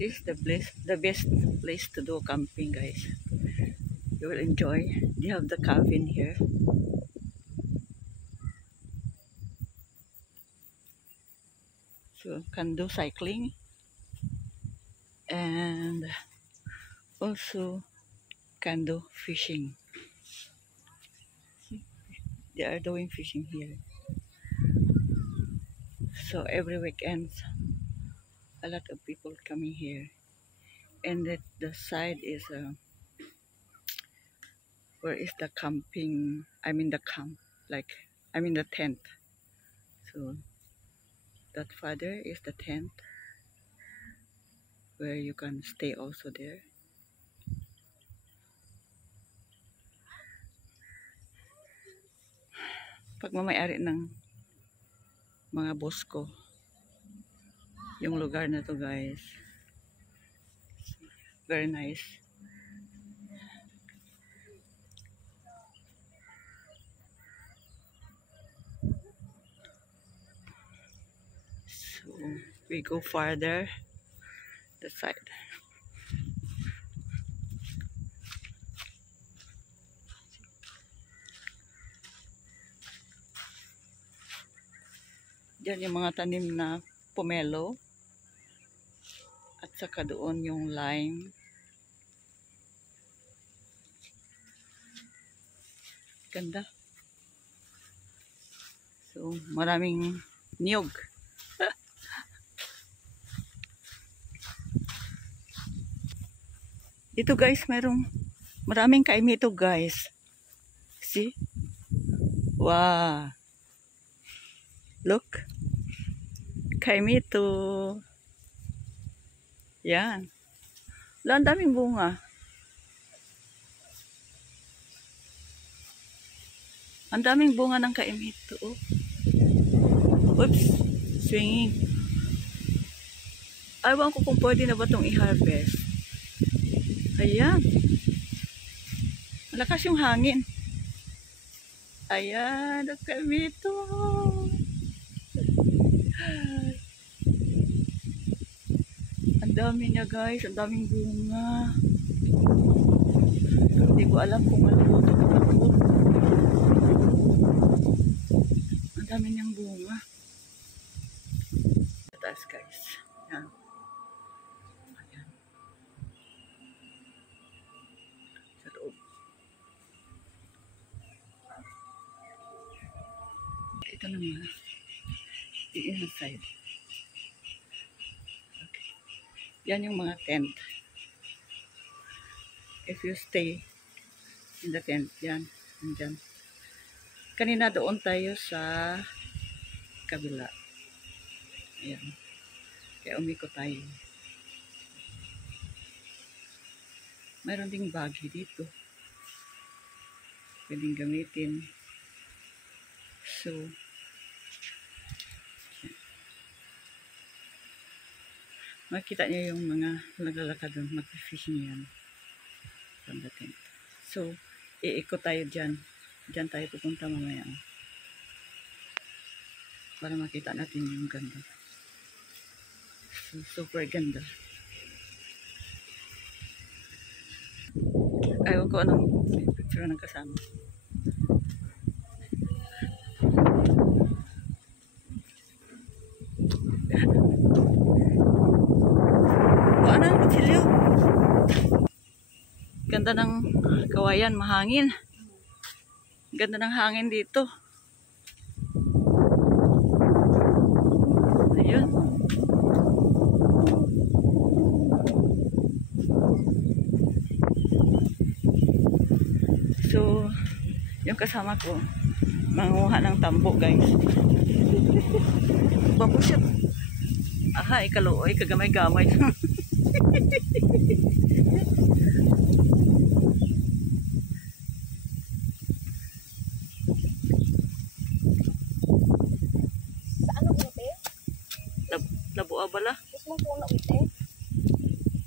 This is the best place to do camping, guys. You will enjoy. They have the cabin here. So can do cycling and also can do fishing. See, they are doing fishing here. So every weekend, a lot of people coming here. And the side is where is the camping? I mean the camp, the tent. So that farther is the tent where you can stay also there. Pagmamayari ng mga boss ko yung lugar na to, guys. Very nice. So we go farther the side. Diyan yung mga tanim na pomelo at saka doon yung lime. Ganda. So maraming niyog. Ito, guys, maraming kaimito, guys. See? Wow. Look. Kaimito. Yan. Ang daming bunga. Ang daming bunga ng kaimito. Oops. Swinging. Ayaw ko kung pwede na ba itong i-harvest. Ayan. Malakas yung hangin. Ayan. Ang kaimito. Ang dami niya, guys. Ang daming bunga. Hindi ko alam kung maluluto ko ito. Ang dami niyang bunga. Taas, guys. Ayan. Ayan. Sa loob. Ito naman. The inside. Okay. Yan yung mga tent. If you stay in the tent, yan. Andyan. Kanina doon tayo sa kabila. Ayan. Kaya umiko tayo. Mayroon ding bagay dito. Pwedeng gamitin. So, makita niyo yung mga naglalakad doon, mag-fishing yan from the tent. So, iikot tayo dyan. Dyan tayo pupunta mamaya. Para makita natin yung ganda. So, super ganda. Ayaw ko anong picture ng kasama. Ganda ng kawayan, mahangin. Ganda ng hangin dito. Ayun. So, yung kasama ko, manguha ng tambo, guys. Babusyat. Aha, ikaluoy, kagamay-gamay. Labuha bala?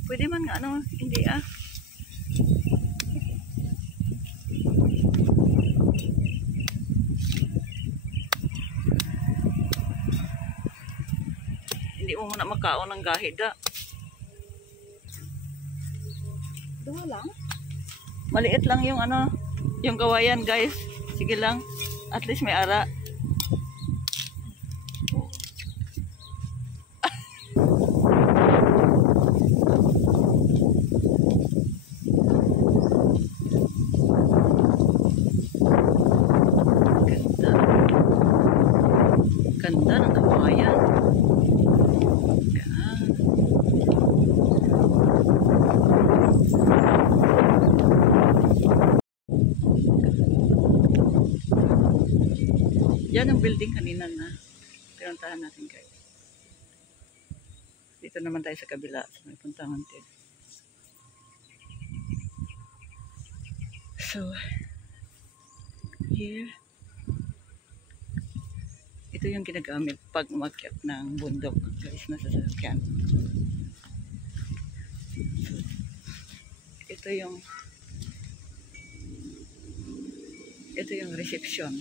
Pwede man nga, ano, hindi ah. Hindi mo muna makaon ng gahid ah. Dua lang? Maliit lang yung ano, yung kawayan guys. Sige lang. At least may ara. Ganda. Ganda ng kawayan. Yan. Yan ang building kanina na pinuntahan natin guys. Dito naman tayo sa kabila. May puntahan din. So, here, ito yung ginagamit pag umakyat ng bundok guys na sasakyan. So, ito yung reception.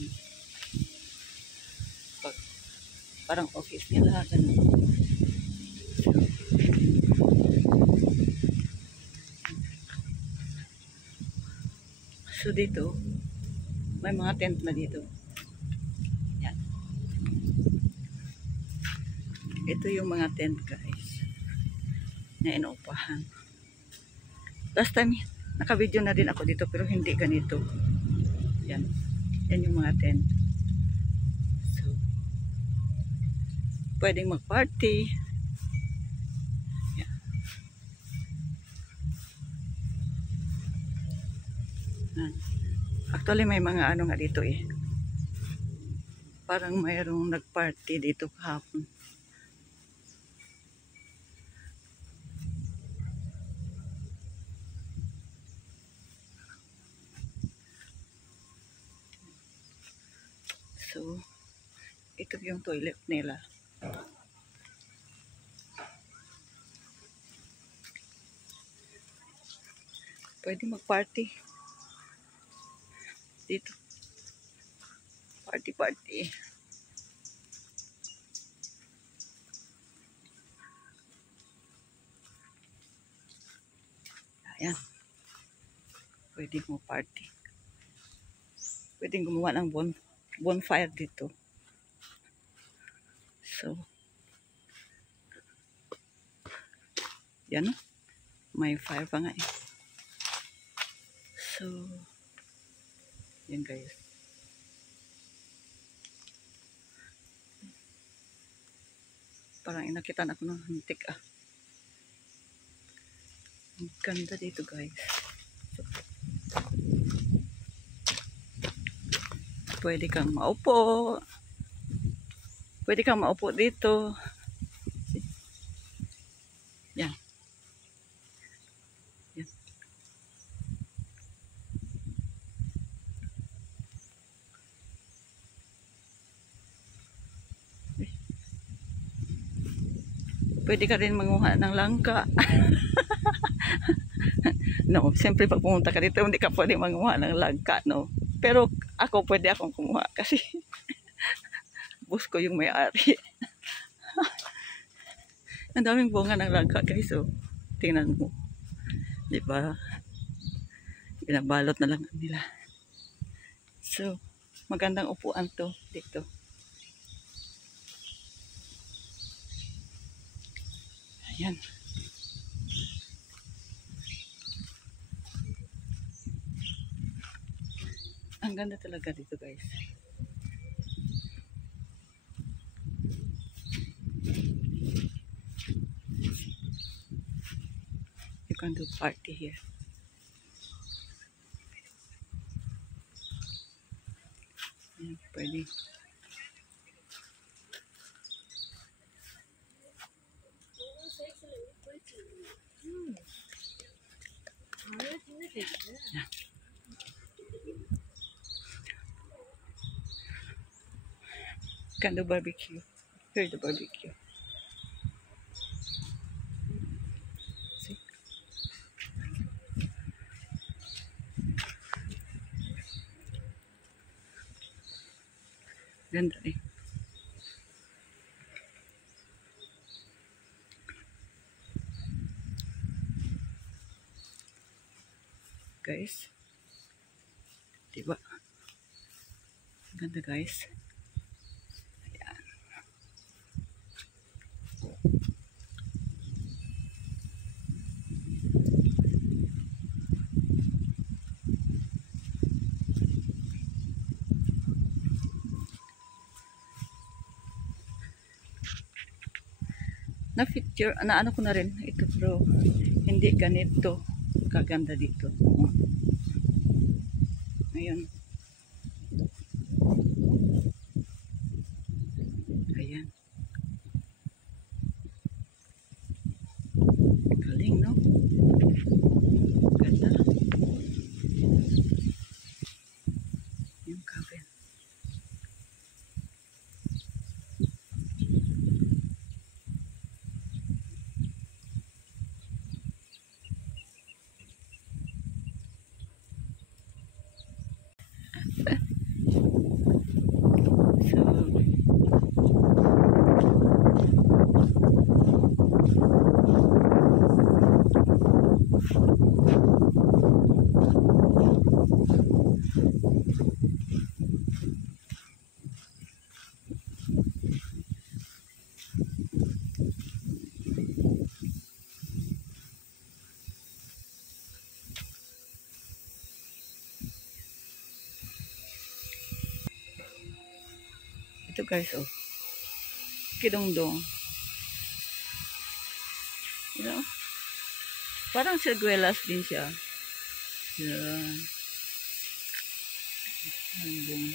Pag, parang office nila. Ganun. So dito, may mga tent na dito. Yan. Ito yung mga tent guys na inuupahan. Last time, naka-video na din ako dito pero hindi ganito. Yan. Yan yung mga tent. So, pwedeng mag-party. Yan. Yan. Actually, may mga ano nga dito eh. Parang mayroong nag-party dito kahapon. So, ito yung toilet nila. Pwede mag-party. Dito. Party. Ayan. Pwede mo party. Pwede gumawa ng bonfire dito. So, yan o. May fire pa nga eh. So, yan guys. Parang inakitan ako ng hantik ah. Ang ganda dito guys. So, pwede kang maupo. Pwede kang maupo dito. Yan. Yan. Pwede ka rin manguha ng langka. No, siyempre pag pumunta ka dito, hindi ka pwede manguha ng langka, no? Pero ako pwede akong kumuha kasi bus ko yung may-ari. Ang daming bunga ng langka guys, so tingnan mo. Di ba? Binabalot na lang nila. So, magandang upuan to dito. Ayan. Ang ganda talaga dito guys. You can do party here. Ayan, pwede. Ayan. Can do barbecue. Here's the barbecue. See? Ganda eh. guys. Diba? Ganda guys. Ayan. Na-feature, na ano ko na rin ito, bro. Hindi ganito kaganda dito. Ayun. Ayan. Galing, no? Ganda. Yung cabin. Ito guys, oh. Kidongdong. You know? Parang siguelas din siya. Yan. Hanggang.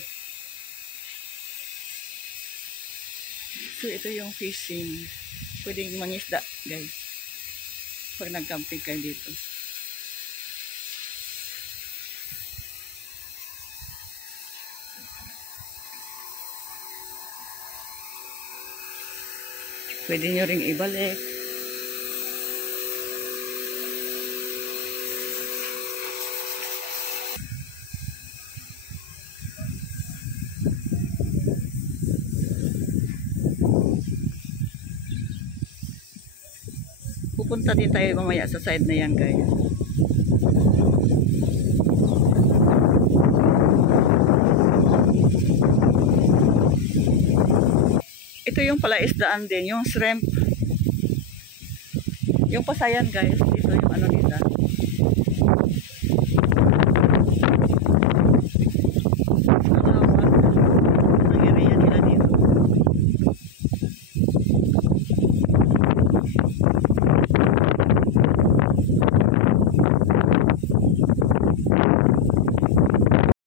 So, ito yung fishing. Pwedeng mangisda, guys. Pag nag-camping kayo dito. Pwede nyo ring ibalik. Pupunta din tayo mamaya sa side na yan, guys. Ito yung palaisdaan din, yung shrimp. Yung pasayan, guys. Dito yung ano nila.